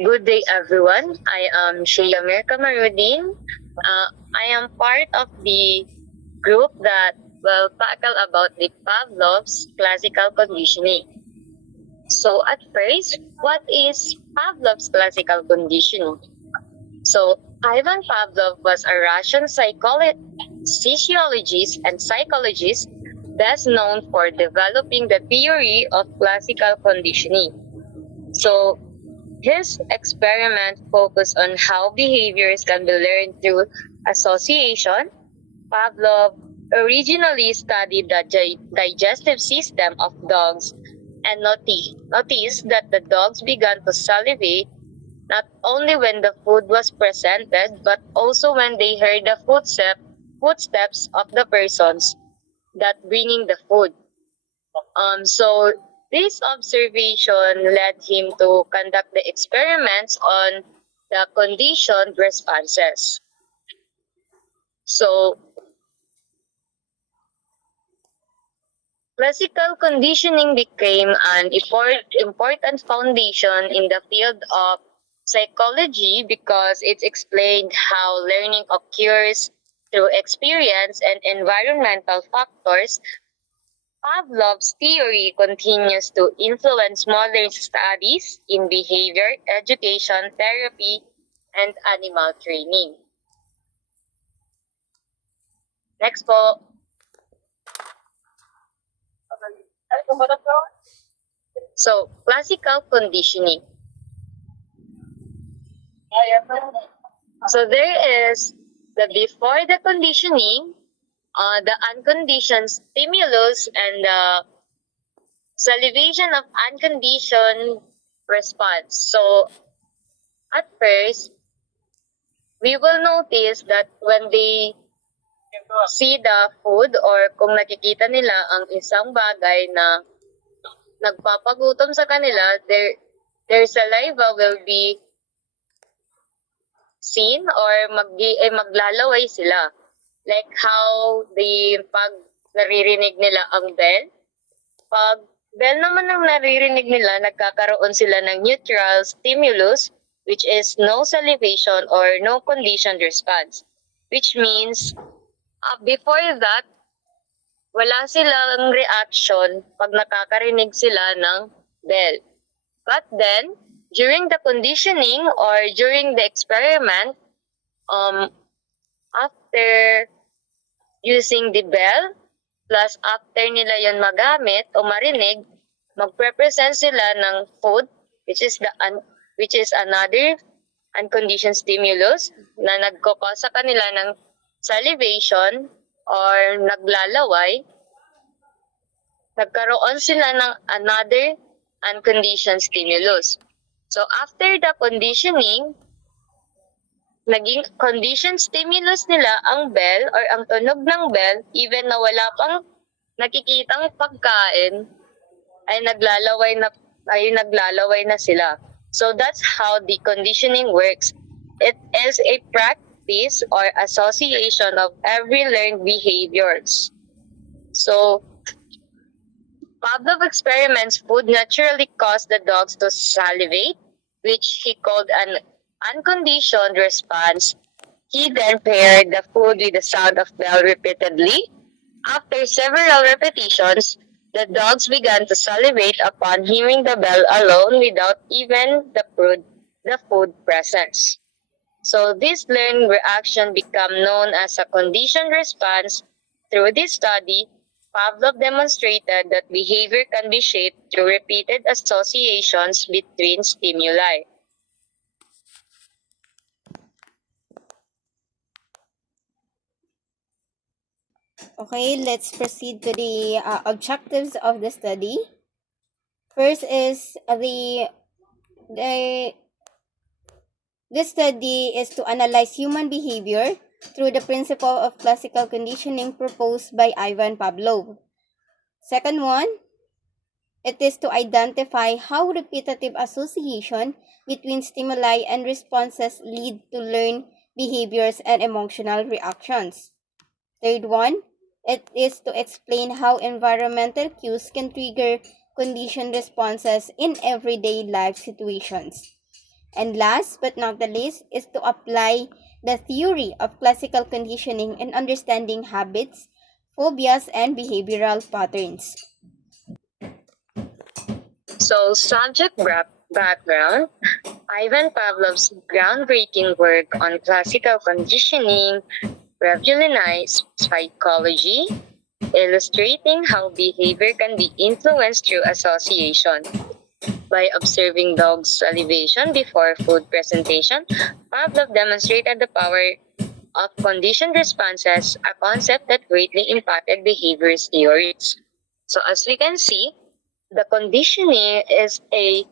Good day, everyone. I am Shayamir Kamarudin. I am part of the group that will tackle about the Pavlov's classical conditioning. So, at first, what is Pavlov's classical conditioning? So, Ivan Pavlov was a Russian sociologist and psychologist best known for developing the theory of classical conditioning. So, his experiment focused on how behaviors can be learned through association. Pavlov originally studied the digestive system of dogs and noticed that the dogs began to salivate not only when the food was presented, but also when they heard the footsteps of the persons that bringing the food. So this observation led him to conduct the experiments on the conditioned responses. So classical conditioning became an important foundation in the field of psychology because it explained how learning occurs through experience and environmental factors. Pavlov's theory continues to influence modern studies in behavior, education, therapy, and animal training. Next po. So, classical conditioning. So there is the before the conditioning, the unconditioned stimulus, and the salivation of unconditioned response. So at first, we will notice that when they see the food or kung nakikita nila ang isang bagay na nagpapagutom sa kanila, their saliva will be seen or maglalaway sila. Like how pag naririnig nila ang bell, pag bell naman ang naririnig nila, nagkakaroon sila ng neutral stimulus, which is no salivation or no conditioned response. Which means, before that, wala silang reaction pag nakakarinig sila ng bell. But then, during the conditioning or during the experiment, after using the bell, plus after nila yon magamit o marinig, magpe-present sila ng food, which is another unconditioned stimulus na nagko-cause sa kanila ng salivation or naglalaway. Nagkaroon sila ng another unconditioned stimulus. So after the conditioning, naging conditioned stimulus nila ang bell or ang tunog ng bell, even na wala pang nakikitang pagkain, ay naglalaway na sila. So that's how the conditioning works. It is a practice or association of every learned behaviors. So Pavlov experiments food naturally caused the dogs to salivate, which he called an unconditioned response. He then paired the food with the sound of bell repeatedly. After several repetitions, the dogs began to salivate upon hearing the bell alone without even the food presence. So this learned reaction became known as a conditioned response. Through this study, Pavlov demonstrated that behavior can be shaped through repeated associations between stimuli. Okay, let's proceed to the objectives of the study. First is this study is to analyze human behavior through the principle of classical conditioning proposed by Ivan Pavlov. Second one, it is to identify how repetitive association between stimuli and responses lead to learned behaviors and emotional reactions. Third one, it is to explain how environmental cues can trigger conditioned responses in everyday life situations. And last but not the least is to apply the theory of classical conditioning in understanding habits, phobias, and behavioral patterns. So, background, Ivan Pavlov's groundbreaking work on classical conditioning revolutionized psychology, illustrating how behavior can be influenced through association. By observing dogs' salivation before food presentation, Pavlov demonstrated the power of conditioned responses, a concept that greatly impacted behavior theories. So as we can see, the conditioning is a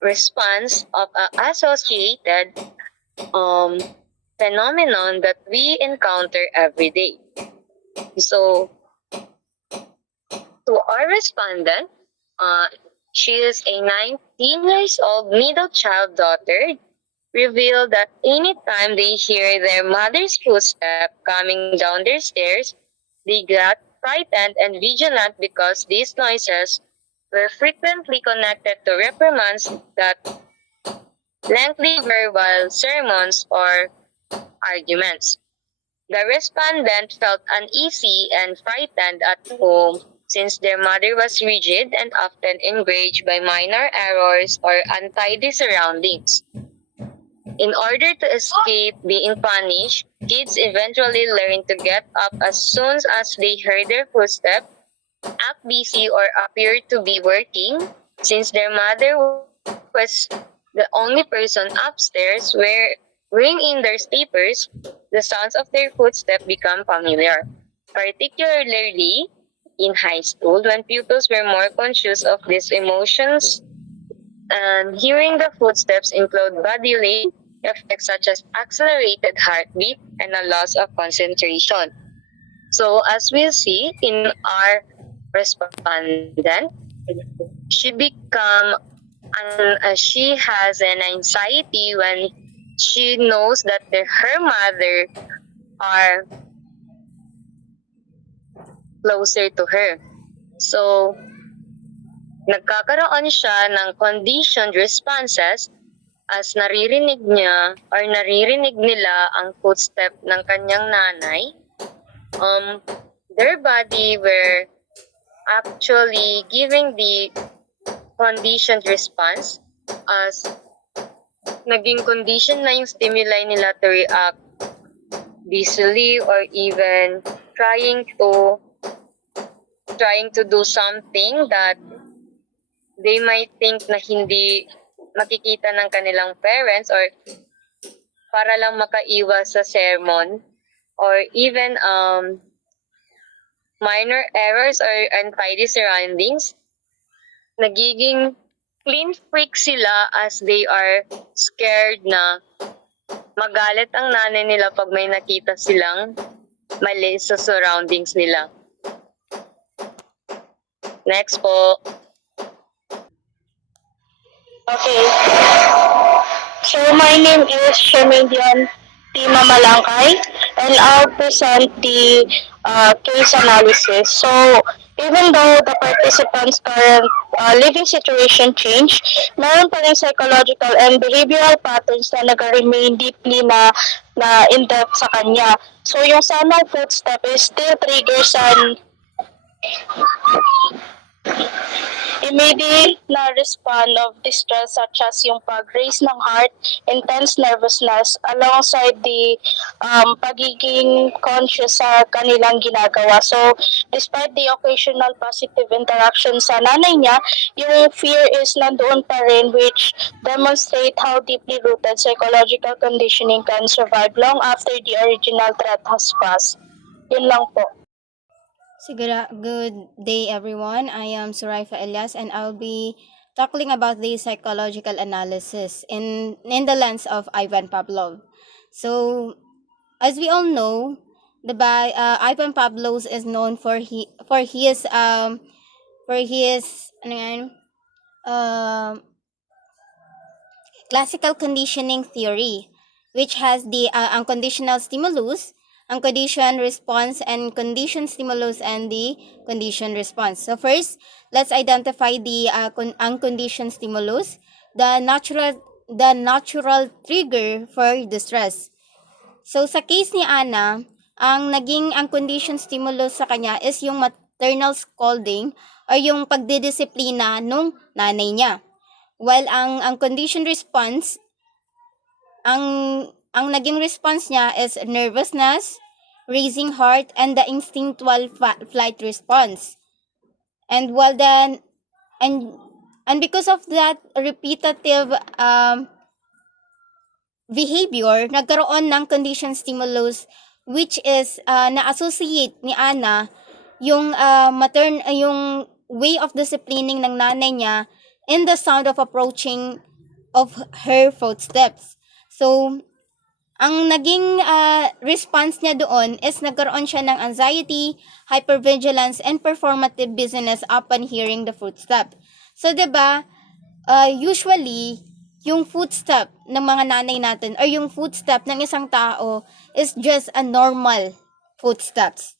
response of an associated um, phenomenon that we encounter every day. So to our respondent, uh, she is a 19 years old middle child daughter, revealed that anytime they hear their mother's footstep coming down their stairs, they got frightened and vigilant because these noises were frequently connected to reprimands, that lengthy verbal sermons or arguments. The respondent felt uneasy and frightened at home since their mother was rigid and often enraged by minor errors or untidy surroundings. In order to escape being punished, kids eventually learn to get up as soon as they heard their footsteps, act busy, or appear to be working, since their mother was the only person upstairs where ring in their sleepers. The sounds of their footsteps become familiar, particularly in high school when pupils were more conscious of these emotions, and hearing the footsteps include bodily effects such as accelerated heartbeat and a loss of concentration. So as we'll see in our respondent, she has an anxiety when she knows that her mother are closer to her. So nagkakaroon siya ng conditioned responses as naririnig nila ang footstep ng kanyang nanay. Their body were actually giving the conditioned response as naging condition na yung stimuli nila to react busily or even trying to do something that they might think na hindi makikita ng kanilang parents, or para lang makaiwas sa sermon, or even minor errors or untidy surroundings. Nagiging clean freak sila as they are scared na magalit ang nanay nila pag may nakita silang mali sa surroundings nila. Next po. Okay. So my name is Shermadian Tima Malangkay, and I'll present the case analysis. So even though the participants' current living situation changed, meron pa rin psychological and behavioral patterns na nag-remain deeply na in-depth sa kanya. So yung sanang footstep is still triggers an immediate na respond of distress such as yung pag-raise ng heart, intense nervousness, alongside the pagiging conscious sa kanilang ginagawa. So, despite the occasional positive interaction sa nanay niya, yung fear is nandoon pa rin, which demonstrate how deeply rooted psychological conditioning can survive long after the original threat has passed. Yun lang po. Good day, everyone. I am Suraifa Elias, and I'll be talking about the psychological analysis in the lens of Ivan Pavlov. So, as we all know, Ivan Pavlov is known for his classical conditioning theory, which has the unconditional stimulus, unconditioned response, and conditioned stimulus, and the conditioned response. So first, let's identify the unconditioned stimulus. The natural the natural trigger for distress. So sa case ni Ana, ang condition stimulus sa kanya is yung maternal scolding or yung pagdidisiplina nung nanay niya. While ang condition response, ang naging response niya is nervousness, racing heart, and the instinctual flight response. And while then, and because of that repetitive behavior, nagkaroon ng condition stimulus which is na-associate ni Ana yung yung way of disciplining ng nanay niya in the sound of approaching of her footsteps. So, ang naging response niya doon is nagkaroon siya ng anxiety, hypervigilance, and performative busyness upon hearing the footstep. So, 'di ba, usually, yung footstep ng mga nanay natin or yung footstep ng isang tao is just a normal footsteps.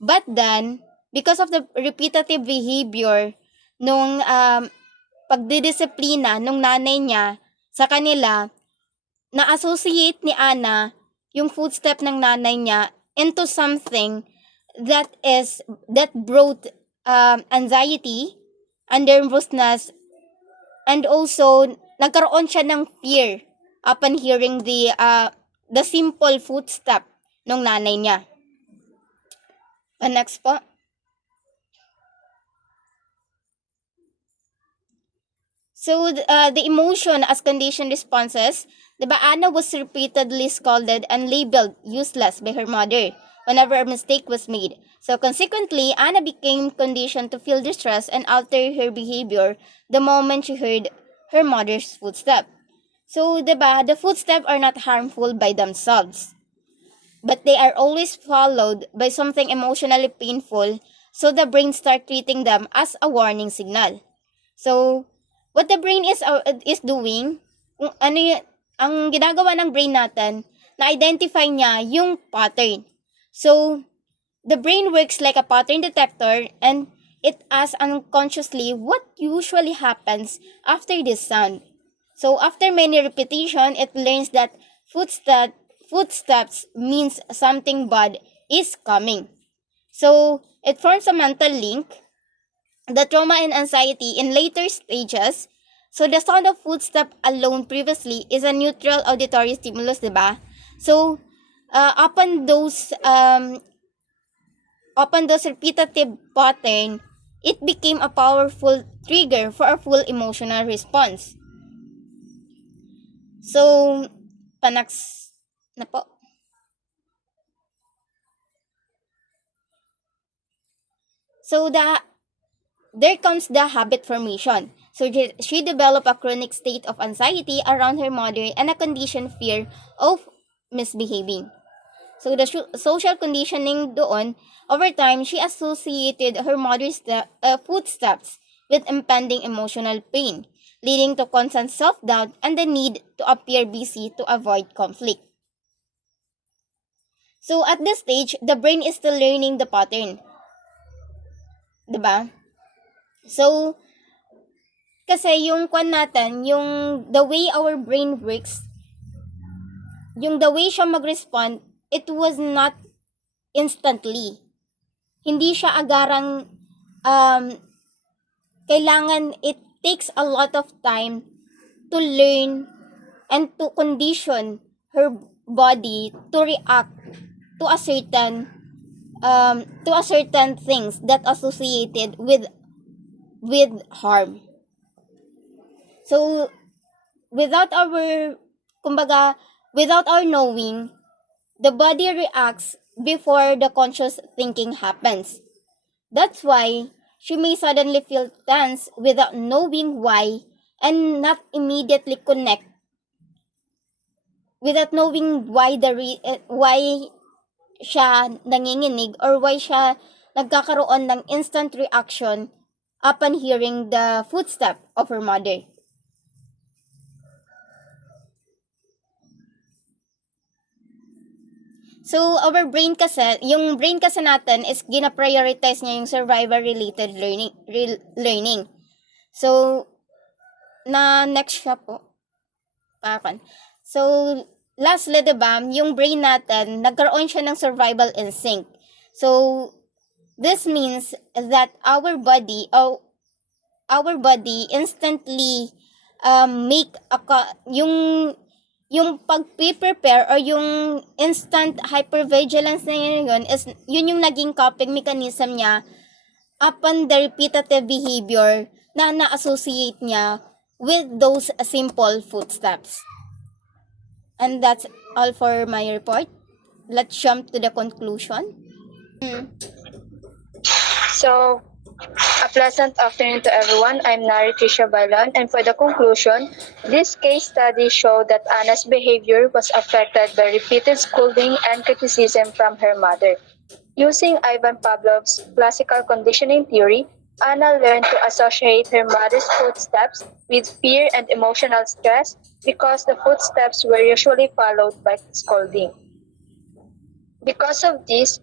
But then, because of the repetitive behavior nung pagdidisiplina nung nanay niya sa kanila, na-associate ni Ana yung footstep ng nanay niya into something that brought anxiety and nervousness, and also nagkaroon siya ng fear upon hearing the simple footstep ng nanay niya. Next po. So, the emotion as conditioned responses, diba, Ana was repeatedly scolded and labeled useless by her mother whenever a mistake was made. So, consequently, Ana became conditioned to feel distress and alter her behavior the moment she heard her mother's footstep. So, diba, the footsteps are not harmful by themselves, but they are always followed by something emotionally painful, so the brain starts treating them as a warning signal. So, what the brain is doing, kung ang ginagawa ng brain natin, na-identify niya yung pattern. So, the brain works like a pattern detector and it asks unconsciously what usually happens after this sound. So, after many repetition, it learns that footsteps means something bad is coming. So, it forms a mental link, the trauma and anxiety in later stages. So, the sound of footstep alone previously is a neutral auditory stimulus, diba? So, upon those repetitive pattern, it became a powerful trigger for a full emotional response. So, panaks na po. So, there comes the habit formation. So, she developed a chronic state of anxiety around her mother and a conditioned fear of misbehaving. So, the social conditioning doon, over time, she associated her mother's footsteps with impending emotional pain, leading to constant self-doubt and the need to appear busy to avoid conflict. So, at this stage, the brain is still learning the pattern. Diba? So, kasi yung the way our brain works, the way siya mag-respond, it was not instantly. Hindi siya agarang, kailangan, it takes a lot of time to learn and to condition her body to react to a certain things that associated with harm. So, without our knowing, the body reacts before the conscious thinking happens. That's why she may suddenly feel tense without knowing why and not immediately connect without knowing why siya nanginginig or why siya nagkakaroon ng instant reaction upon hearing the footstep of her mother. So, our brain kasi, yung brain kasi natin is gina-prioritize niya yung survival-related learning. So, next siya po. So, lastly, diba, yung brain natin, nagkaroon siya ng survival instinct. So, this means that our body instantly make yung pag-prepare or yung instant hypervigilance na yun is yun yung naging coping mechanism niya upon the repetitive behavior na na-associate niya with those simple footsteps. And that's all for my report. Let's jump to the conclusion. So, a pleasant afternoon to everyone. I'm Nari Trisha Balan, and for the conclusion, this case study showed that Anna's behavior was affected by repeated scolding and criticism from her mother. Using Ivan Pavlov's classical conditioning theory, Anna learned to associate her mother's footsteps with fear and emotional stress because the footsteps were usually followed by scolding. Because of this,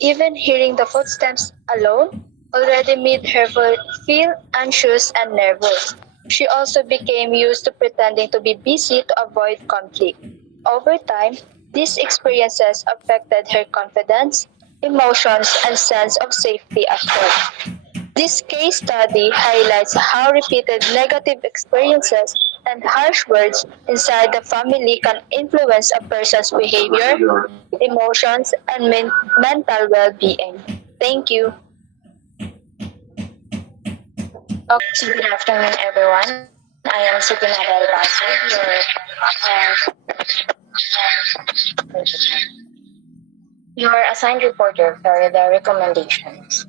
even hearing the footsteps alone already made her feel anxious and nervous. She also became used to pretending to be busy to avoid conflict. Over time, these experiences affected her confidence, emotions, and sense of safety at home. This case study highlights how repeated negative experiences and harsh words inside the family can influence a person's behavior, emotions, and mental well-being. Thank you. So good afternoon, everyone. I am Supinada Albaso, your assigned reporter for the recommendations.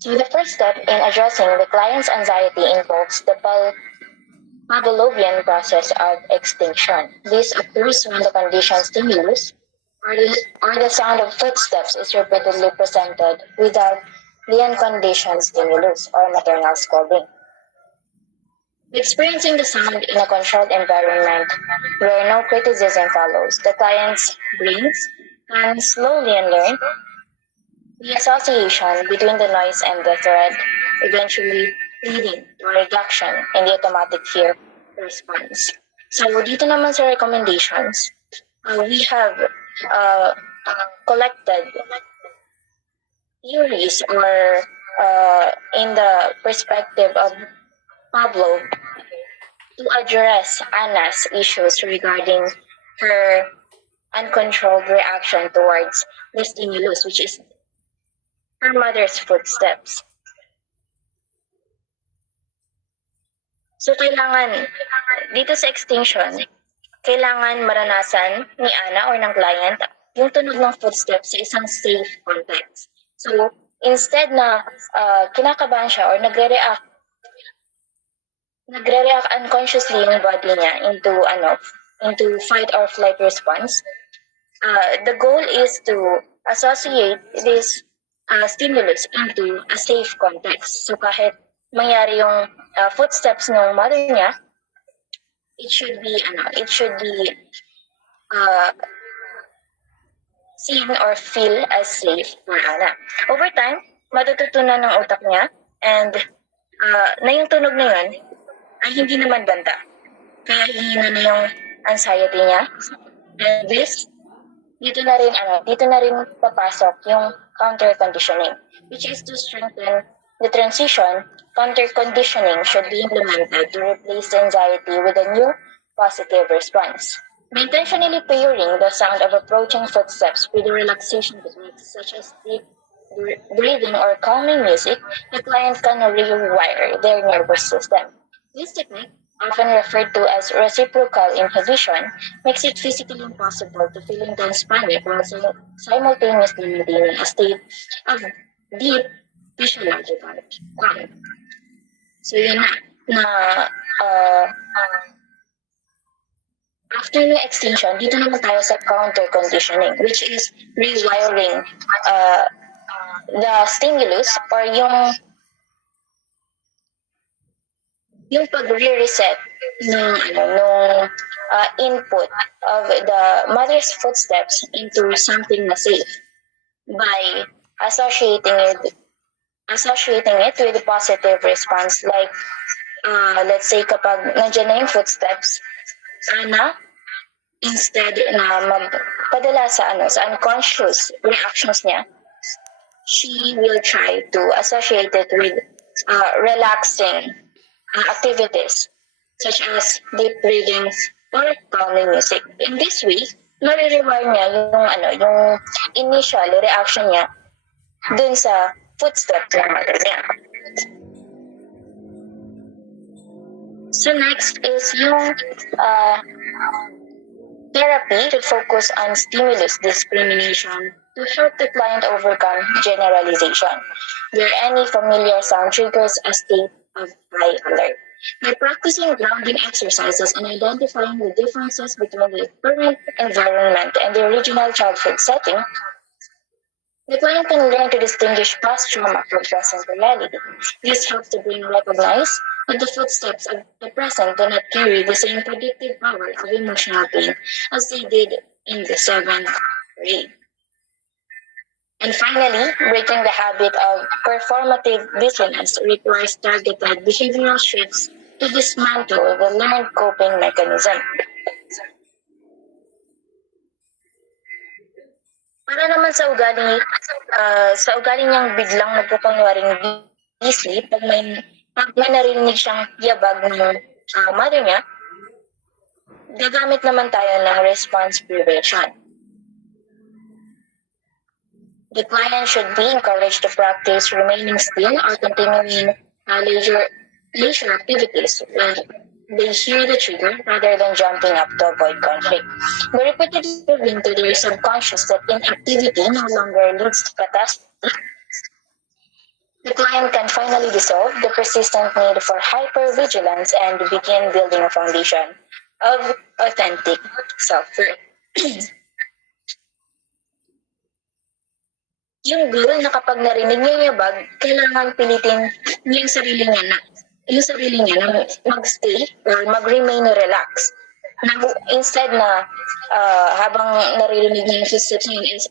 So the first step in addressing the client's anxiety involves the Pavlovian process of extinction. This occurs when the conditioned stimulus or the sound of footsteps is repeatedly presented without the unconditioned stimulus or maternal scolding. Experiencing the sound in a controlled environment where no criticism follows, the client's brains can slowly unlearn the association between the noise and the threat, eventually leading to a reduction in the automatic fear response. So dito naman sa recommendations, we have collected theories or in the perspective of Pavlov to address Anna's issues regarding her uncontrolled reaction towards the stimulus, which is her mother's footsteps. So kailangan, dito sa extinction, kailangan maranasan ni Anna or ng client yung tunog ng footsteps sa isang safe context. So, instead na kinakabahan siya or nagre-react unconsciously yung body niya into fight or flight response, the goal is to associate this stimulus into a safe context. So kahit mangyari yung footsteps ng mother niya, it should be seen or feel as safe for Anna. Over time, matututunan ng utak niya and na yung tunog na yun ay hindi naman banta. Kaya hihina na yung anxiety niya. And this, dito na rin papasok yung counter-conditioning, which is to strengthen the transition. Counter-conditioning should be implemented to replace anxiety with a new positive response. By intentionally pairing the sound of approaching footsteps with relaxation techniques such as deep breathing or calming music, the client can rewire their nervous system. This technique, often referred to as reciprocal inhibition, makes it physically impossible to feel intense panic while simultaneously maintaining a state of deep physiological calm. So yun na after the extinction, dito naman tayo sa counter-conditioning, which is rewiring the stimulus or yung pag-re-reset ng input of the mother's footsteps into something na safe by associating it with a positive response like let's say kapag nandiyan na yung footsteps, Ana, instead na magpadala sa unconscious reactions niya, she will try to associate it with relaxing activities such as deep breathing or calming music. In this way, nare-rewire niya yung initial reaction niya dun sa footstep ng mother niya. So next is yung therapy to focus on stimulus discrimination to help the client overcome generalization, where any familiar sound triggers a state of high alert. By practicing grounding exercises and identifying the differences between the current environment and the original childhood setting, the client can learn to distinguish past trauma from present reality. This helps the brain recognize that the footsteps of the present do not carry the same predictive power of emotional pain as they did in the 7th grade. And finally, breaking the habit of performative vigilance requires targeted behavioral shifts to dismantle the learned coping mechanism. Para naman sa ugali niyang biglang nagkukunwaring busy pag may narinig siyang yabag ng mother niya, gagamit naman tayo ng response prevention. The client should be encouraged to practice remaining still or continuing leisure activities when they hear the trigger rather than jumping up to avoid conflict. By repeatedly proving to their subconscious that inactivity no longer leads to catastrophe, the client can finally dissolve the persistent need for hypervigilance and begin building a foundation of authentic self-worth. Yung goal na kapag narinig niya yung yabag, kailangan pilitin niya yung sarili niya na mag-stay or mag-remain relax. Instead na habang naririnig niya yung footsteps niya is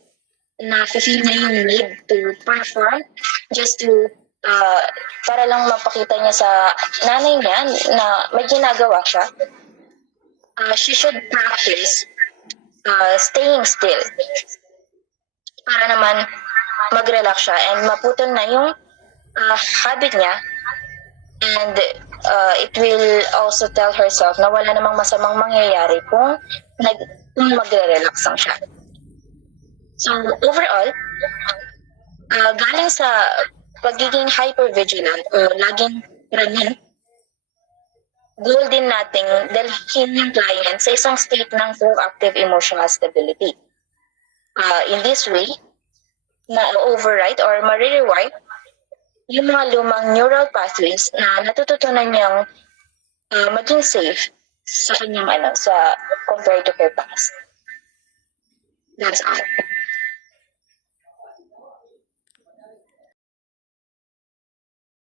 na-feel niya yung need to perform just to para lang mapakita niya sa nanay niya na may ginagawa siya. She should practice staying still para naman mag-relax siya and maputol na yung habit niya, and it will also tell herself na wala namang masamang mangyayari kung magre-relax lang siya. So overall, galing sa pagiging hypervigilant o laging praning, goal din nating dalhin yung client sa isang state ng proactive emotional stability. In this way, ma-override or ma-rewrite yung mga lumang neural pathways na natututunan niyang maging safe sa kanyang sa compared to her past. That's all.